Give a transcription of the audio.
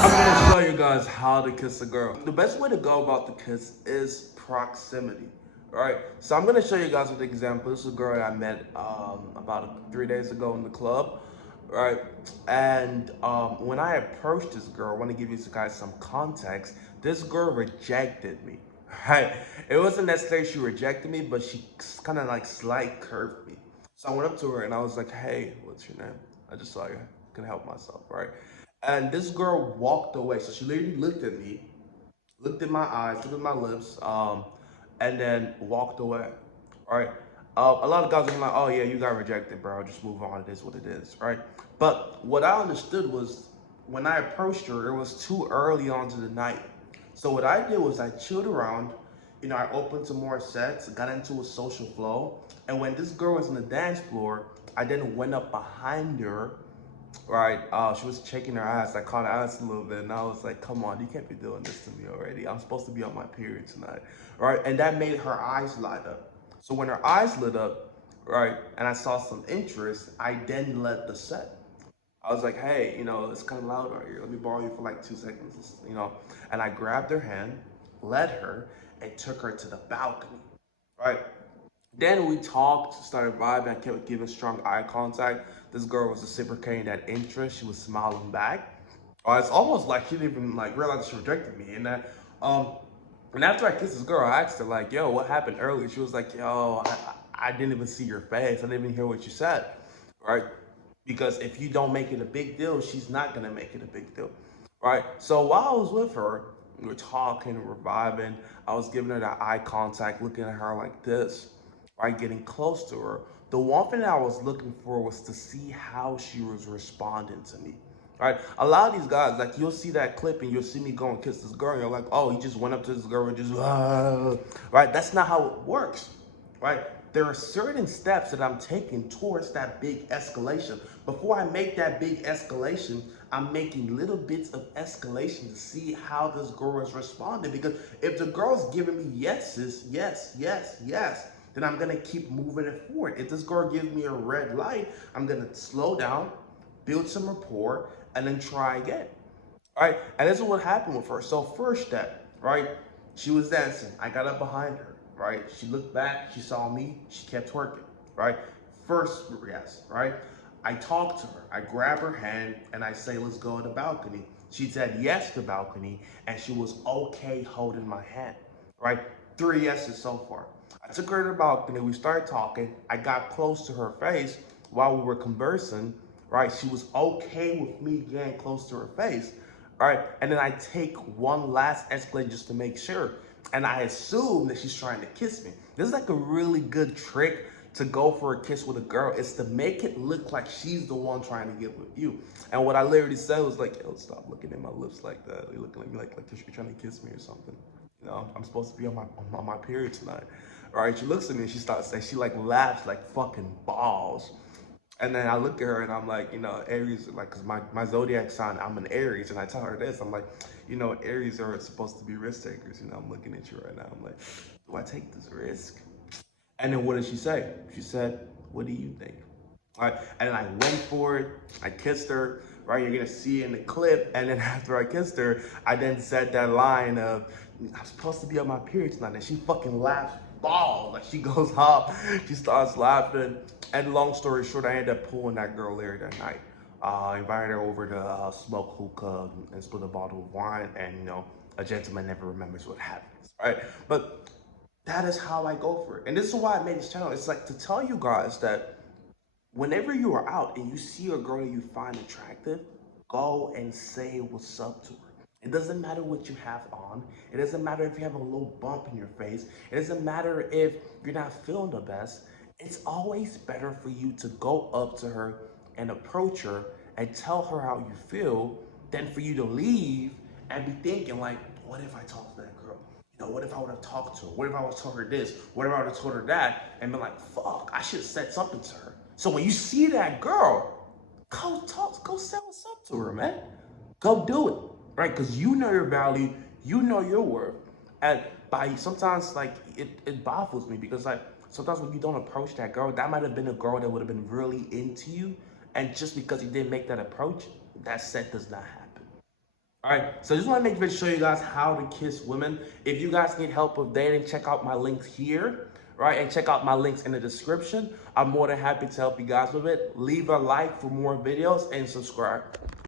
I'm gonna show you guys how to kiss a girl. The best way to go about the kiss is proximity. Alright, so I'm gonna show you guys an example. This is a girl that I met about 3 days ago in the club. Right, and when I approached this girl, I want to give you guys some context. This girl rejected me. Right, it wasn't necessarily she rejected me, but she kind of like slight curved me. So I went up to her and I was like, "Hey, what's your name? I just saw you. Can help myself, right?" And this girl walked away. So she literally looked at me, looked in my eyes, looked at my lips, and then walked away. Right? A lot of guys are like, "Oh yeah, you got rejected, bro. Just move on. It is what it is." Right? But what I understood was when I approached her, it was too early on to the night. So what I did was I chilled around. I opened some more sets, got into a social flow, and when this girl was on the dance floor, I then went up behind her. Right, she was shaking her ass. I caught her ass a little bit, and I was like, "Come on, you can't be doing this to me already. I'm supposed to be on my period tonight." Right, and that made her eyes light up. So when her eyes lit up, right, and I saw some interest, I then led the set. I was like, "Hey, it's kind of loud right here. Let me borrow you for like 2 seconds." And I grabbed her hand, led her, and took her to the balcony. Right, then we talked, started vibing. I kept giving strong eye contact. This girl was reciprocating that interest. She was smiling back. It's almost like she didn't even like realize she rejected me. And after I kissed this girl, I asked her like, "Yo, what happened earlier?" She was like, "Yo, I didn't even see your face. I didn't even hear what you said." Right? Because if you don't make it a big deal, she's not gonna make it a big deal. Right? So while I was with her, we were talking, we were vibing. I was giving her that eye contact, looking at her like this, right, getting close to her. The one thing that I was looking for was to see how she was responding to me. Right? A lot of these guys, like you'll see that clip and you'll see me go and kiss this girl, and you're like, "Oh, he just went up to this girl and just right." That's not how it works. Right? There are certain steps that I'm taking towards that big escalation. Before I make that big escalation, I'm making little bits of escalation to see how this girl is responding. Because if the girl's giving me yeses, yes, yes, yes, then I'm gonna keep moving it forward. If this girl gives me a red light, I'm gonna slow down, build some rapport, and then try again. All right, and this is what happened with her. So first step, right? She was dancing. I got up behind her, right? She looked back. She saw me. She kept twerking, right? First yes, right? I talked to her. I grab her hand and I say, "Let's go to the balcony." She said yes to the balcony, and she was okay holding my hand, right? 3 yeses so far. I took her to the balcony. We started talking. I got close to her face while we were conversing, right? She was okay with me getting close to her face. All right, and then I take one last escalate just to make sure. And I assume that she's trying to kiss me. This is like a really good trick to go for a kiss with a girl, is to make it look like she's the one trying to get with you. And what I literally said was like, "Yo, stop looking at my lips like that. You're looking at me like you're trying to kiss me or something. I'm supposed to be on my period tonight." All right, she looks at me and she starts saying, she like laughs like fucking balls. And then I look at her and I'm like, Aries, like, cause my zodiac sign, I'm an Aries, and I tell her this, I'm like, Aries are supposed to be risk takers. I'm looking at you right now. I'm like, do I take this risk? And then what did she say? She said, "What do you think?" All right, and then I went for it. I kissed her. Right, you're gonna see it in the clip. And then after I kissed her, I then said that line of, "I'm supposed to be on my period tonight," and she fucking laughs balls. Like she goes off, she starts laughing. And long story short, I ended up pulling that girl later that night. I invited her over to smoke hookah and split a bottle of wine, and a gentleman never remembers what happens, right? But that is how I go for it. And this is why I made this channel. It's like to tell you guys that whenever you are out and you see a girl that you find attractive, go and say what's up to her. It doesn't matter what you have on. It doesn't matter if you have a little bump in your face. It doesn't matter if you're not feeling the best. It's always better for you to go up to her and approach her and tell her how you feel than for you to leave and be thinking like, "What if I talk to that girl? What if I would have talked to her? What if I would have told her this? What if I would have told her that?" And been like, "Fuck, I should have said something to her." So when you see that girl, go talk, go say what's up to her, man. Go do it, right? Because you know your value, you know your worth. And by sometimes, like, it baffles me because, like, sometimes when you don't approach that girl, that might have been a girl that would have been really into you. And just because you didn't make that approach, that set does not happen. All right, so I just want to make sure to show you guys how to kiss women. If you guys need help with dating, check out my links here, right? And check out my links in the description. I'm more than happy to help you guys with it. Leave a like for more videos and subscribe.